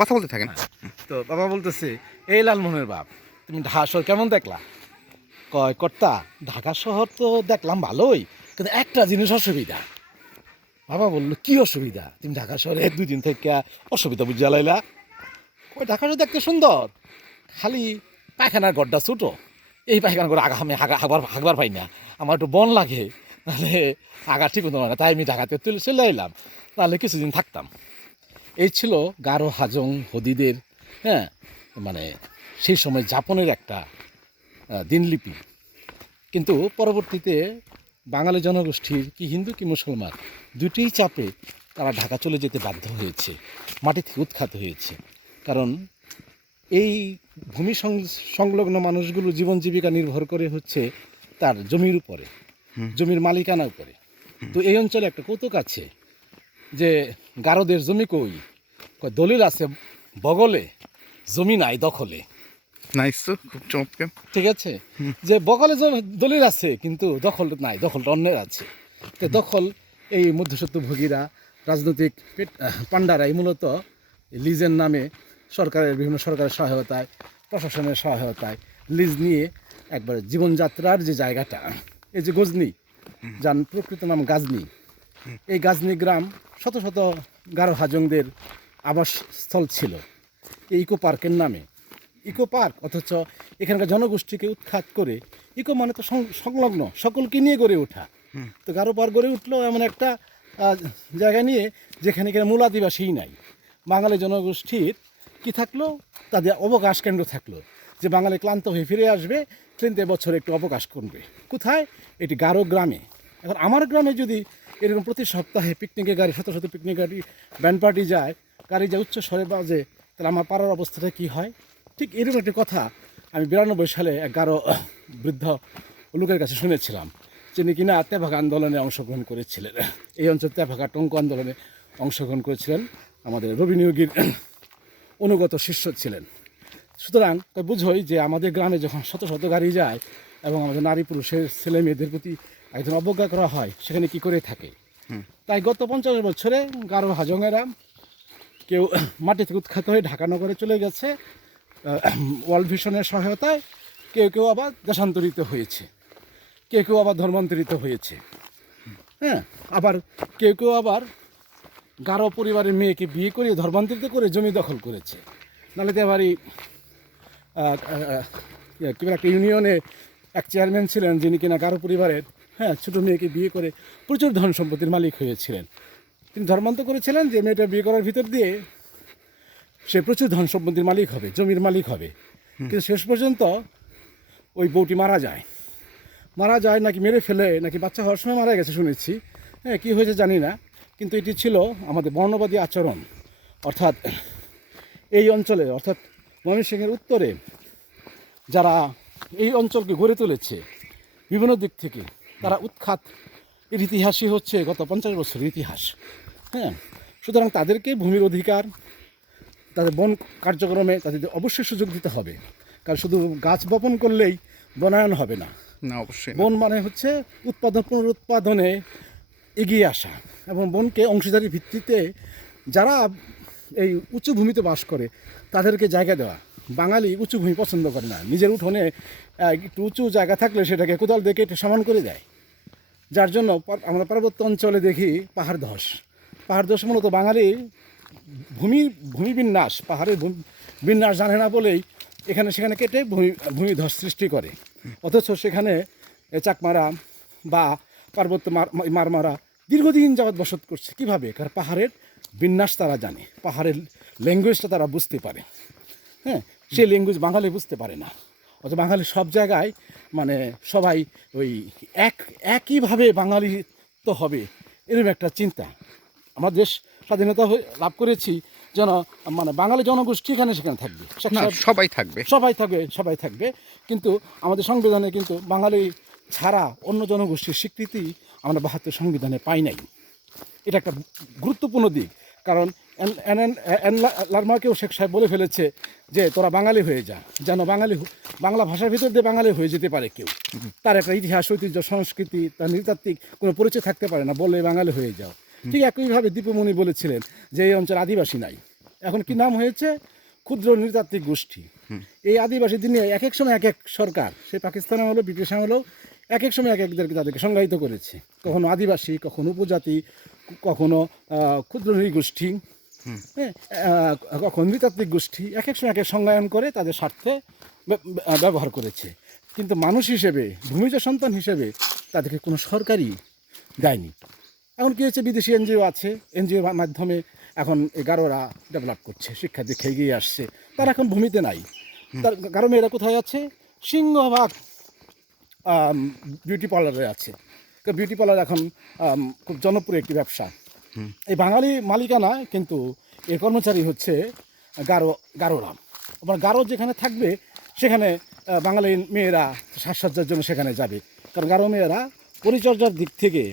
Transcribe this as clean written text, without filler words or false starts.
কথা বলতে থাকেন। তো বাবা বলতেছে, এই লালমোহনের বাপ, তুমি ঢাকা শহর কেমন দেখলা? কয় কর্তা, ঢাকা শহর তো দেখলাম ভালোই, কিন্তু একটা জিনিস অসুবিধা। বাবা বললো, কি অসুবিধা? তুমি ঢাকা শহরে 2 দিন থেকে অসুবিধা বুঝিয়া লাইলা? কয় ঢাকা শহর দেখতে সুন্দর, খালি পায়খানার গড্ডা ছোটো। এই পায়খানা করে আগা আমি হাগবার পাই না, আমার একটু বন লাগে, নাহলে আগা ঠিক হতো না। তাই আমি ঢাকাতে চলে এলাম, তাহলে কিছুদিন থাকতাম। এই ছিল গারো হাজং হদিদের, হ্যাঁ, মানে সেই সময় যাপনের একটা দিনলিপি। কিন্তু পরবর্তীতে বাঙালি জনগোষ্ঠীর কি হিন্দু কি মুসলমান দুটিই চাপে তারা ঢাকা চলে যেতে বাধ্য হয়েছে, মাটি থেকে উৎখাত হয়েছে। কারণ এই ভূমি সংলগ্ন মানুষগুলো জীবন জীবিকা নির্ভর করে হচ্ছে তার জমির উপরে, জমির মালিকানার উপরে। তো এই অঞ্চলে একটা কৌতুক আছে যে গারোদের জমি কই? দলিল আছে বগলে, জমি নাই দখলে। নাইস, তো খুব চমৎকার। ঠিক আছে, যে বগলে দলিল আছে কিন্তু দখল নাই, দখলটা অন্যের আছে। তো দখল এই মধ্যস্বত্বভোগীরা, রাজনৈতিক পান্ডারাই মূলত লিজের নামে বিভিন্ন সরকারের সহায়তায়, প্রশাসনের সহায়তায় লিজ নিয়ে একবার জীবনযাত্রার যে জায়গাটা, এই যে গজনি, যার প্রকৃত নাম গাজনি, এই গাজনি গ্রাম শত শত গারো হাজংদের আবাসস্থল ছিল এই ইকো পার্কের নামে। ইকো পার্ক, অথচ এখানকার জনগোষ্ঠীকে উৎখাত করে, ইকো মানে তো সংলগ্ন সকলকে নিয়ে গড়ে ওঠা। তো গারো পার্ক গড়ে উঠলো এমন একটা জায়গা নিয়ে যেখানে কিনা মূল আদিবাসীই নাই। বাঙালি জনগোষ্ঠীর কি থাকলো? তাদের অবকাশ কেন্দ্র থাকলো, যে বাঙালি ক্লান্ত হয়ে ফিরে আসবে, ক্লিন্তে বছরে একটু অবকাশ করবে। কোথায়? এটি গারো গ্রামে। এখন আমার গ্রামে যদি এরকম প্রতি সপ্তাহে পিকনিকের গাড়ি, শত শত পিকনিক গাড়ি, ব্যান্ড পার্টি যায়, গাড়ি যায় উচ্চ স্বরে বাজে, তাহলে আমার পাড়ার অবস্থাটা কী হয়? ঠিক এরকম একটি কথা আমি 92 সালে এক গারো বৃদ্ধ লোকের কাছে শুনেছিলাম, যিনি কিনা তেভাগা আন্দোলনে অংশগ্রহণ করেছিলেন। এই অঞ্চল তেভাগা টঙ্ক আন্দোলনে অংশগ্রহণ করেছিলেন, আমাদের রবি নিয়োগীর অনুগত শিষ্য ছিলেন। সুতরাং বুঝোই যে আমাদের গ্রামে যখন শত শত গাড়ি যায় এবং আমাদের নারী পুরুষের ছেলে মেয়েদের প্রতি একজন অবজ্ঞা করা হয়, সেখানে কি করে থাকে। তাই গত 50 বছরে গারো হাজংয়েরা কেউ মাটি থেকে উৎখাত হয়ে ঢাকা নগরে চলে গেছে ওয়ার্ল্ড ভিশনের সহায়তায়, কেউ কেউ আবার দেশান্তরিত হয়েছে, কেউ কেউ আবার ধর্মান্তরিত হয়েছে, হ্যাঁ, আবার কেউ কেউ আবার গারো পরিবারের মেয়েকে বিয়ে করে ধর্মান্তরিত করে জমি দখল করেছে। নাহলে তো এবারই কী বলে একটা ইউনিয়নে এক চেয়ারম্যান ছিলেন, যিনি কিনা গারো পরিবারের, হ্যাঁ, ছোটো মেয়েকে বিয়ে করে প্রচুর ধন সম্পত্তির মালিক হয়েছিলেন। তিনি ধর্মান্তর করেছিলেন যে মেয়েটা বিয়ে করার ভিতর দিয়ে সে প্রচুর ধন সম্পত্তির মালিক হবে, জমির মালিক হবে। কিন্তু শেষ পর্যন্ত ওই বউটি মারা যায় নাকি মেরে ফেলে, নাকি বাচ্চা হওয়ার সময় মারা গেছে শুনেছি, হ্যাঁ, কী হয়েছে জানি না। কিন্তু এটি ছিল আমাদের বর্ণবাদী আচরণ। অর্থাৎ এই অঞ্চলে, অর্থাৎ ময়মনসিংহের উত্তরে যারা এই অঞ্চলকে গড়ে তুলেছে বিভিন্ন দিক থেকে, তারা উৎখাত, এর ইতিহাসই হচ্ছে গত 50 বছরের ইতিহাস। হ্যাঁ, সুতরাং তাদেরকে ভূমির অধিকার, তাদের বন কার্যক্রমে তাদের অবশ্যই সুযোগ দিতে হবে। কারণ শুধু গাছ বপন করলেই বনায়ন হবে না। না, অবশ্যই বন মানে হচ্ছে পুনরুৎপাদনে এগিয়ে আসা, এবং বনকে অংশীদারি ভিত্তিতে যারা এই উঁচু ভূমিতে বাস করে তাদেরকে জায়গা দেওয়া। বাঙালি উঁচু ভূমি পছন্দ করে না, নিজের উঠোনে একটু উঁচু জায়গা থাকলে সেটাকে কোদাল দেখে একটু সমান করে দেয়। যার জন্য আমরা পার্বত্য অঞ্চলে দেখি পাহাড় ধস মূলত বাঙালি ভূমি বিন্যাস, পাহাড়ের বিন্যাস জানে না বলেই এখানে সেখানে কেটে ভূমিধস সৃষ্টি করে। অথচ সেখানে চাকমারা বা পার্বত্য মারমারা দীর্ঘদিন যাবৎ বসত করছে। কীভাবে? কারণ পাহাড়ের বিন্যাস তারা জানে, পাহাড়ের ল্যাঙ্গুয়েজটা তারা বুঝতে পারে। হ্যাঁ, সেই ল্যাঙ্গুয়েজ বাঙালি বুঝতে পারে না। অথচ বাঙালি সব জায়গায় মানে সবাই ওই একইভাবে বাঙালি তো হবে, এরকম একটা চিন্তা। আমরা দেশ স্বাধীনতা লাভ করেছি যেন মানে বাঙালি জনগোষ্ঠী এখানে সেখানে থাকবে, সবাই থাকবে। কিন্তু আমাদের সংবিধানে কিন্তু বাঙালি ছাড়া অন্য জনগোষ্ঠীর স্বীকৃতি আমরা 72 সংবিধানে পাই নাই। এটা একটা গুরুত্বপূর্ণ দিক। কারণ লারমাকেও শেখ সাহেব বলে ফেলেছে যে তোরা বাঙালি হয়ে যা, যেন বাংলা ভাষার ভিতর দিয়ে বাঙালি হয়ে যেতে পারে কেউ। তার একটা ইতিহাস, ঐতিহ্য, সংস্কৃতি, তার নৃতাত্ত্বিক কোনো পরিচয় থাকতে পারে না, বললে বাঙালি হয়ে যাও। ঠিক একইভাবে দীপুমণি বলেছিলেন যে এই অঞ্চলে আদিবাসী নাই, এখন কি নাম হয়েছে? ক্ষুদ্র নৃতাত্ত্বিক গোষ্ঠী। এই আদিবাসী দিনে এক এক সময় এক এক সরকার, সে পাকিস্তান আমলো ব্রিটিশ আমলেও এক এক সময় এক একদেরকে তাদেরকে সংজ্ঞায়িত করেছে, কখনো আদিবাসী, কখনো উপজাতি, কখনো ক্ষুদ্র নৃগোষ্ঠী, হ্যাঁ, কখনো নৃতাত্ত্বিক গোষ্ঠী, এক এক সময় এক এক সংজ্ঞায়ন করে তাদের স্বার্থে ব্যবহার করেছে। কিন্তু মানুষ হিসেবে, ভূমিজ সন্তান হিসেবে তাদেরকে কোনো সরকারই দেয়নি। এখন কী হচ্ছে, বিদেশি এনজিও আছে, এনজিওর মাধ্যমে এখন এই গারোরা ডেভেলপ করছে, শিক্ষা দীক্ষা এগিয়ে আসছে, তারা এখন ভূমিতে নাই। তার গারো মেয়েরা কোথায় আছে? সিংহভাগ বিউটি পার্লারে আছে। বিউটি পার্লার এখন খুব জনপ্রিয় একটি ব্যবসা। এই বাঙালি মালিকানা, কিন্তু এর কর্মচারী হচ্ছে গারোরা। আবার গারো যেখানে থাকবে সেখানে বাঙালি মেয়েরা সাজসজ্জার জন্য সেখানে যাবে, কারণ গারো মেয়েরা পরিচর্যার দিক থেকে